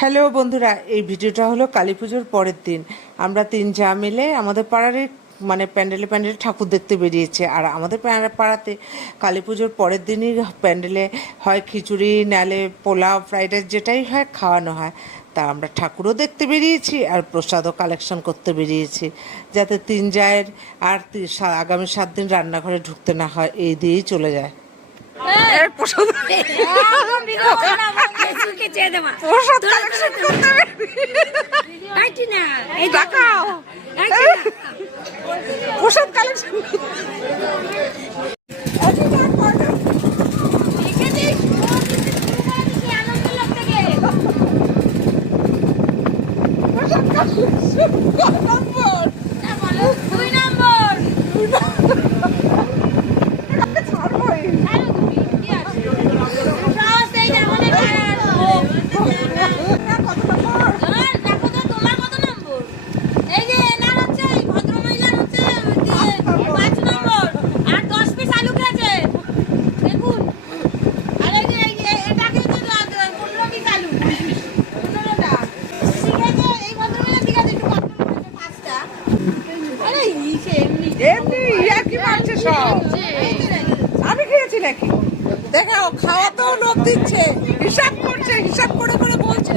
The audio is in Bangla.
হ্যালো বন্ধুরা, এই ভিডিওটা হলো কালী পুজোর পরের দিন। আমরা তিন যা মিলে আমাদের পাড়ারই প্যান্ডেলে ঠাকুর দেখতে বেরিয়েছে। আর আমাদের পাড়াতে কালী পুজোর পরের দিনই প্যান্ডেলে হয় খিচুড়ি, নালে পোলাও, ফ্রাইড রাইস, যেটাই হয় খাওয়ানো হয়। তা আমরা ঠাকুরও দেখতে বেরিয়েছি আর প্রসাদও কালেকশন করতে বেরিয়েছি, যাতে তিন জায়ের আর আগামী 7 দিন রান্নাঘরে ঢুকতে না হয়, এই দিয়েই চলে যায়। প্রসাদ কালেকশন আমি খেয়েছি নাকি? দেখো, খাওয়াতেও লোভ দিচ্ছে, হিসাব করছে, হিসাব করে করে বলছে।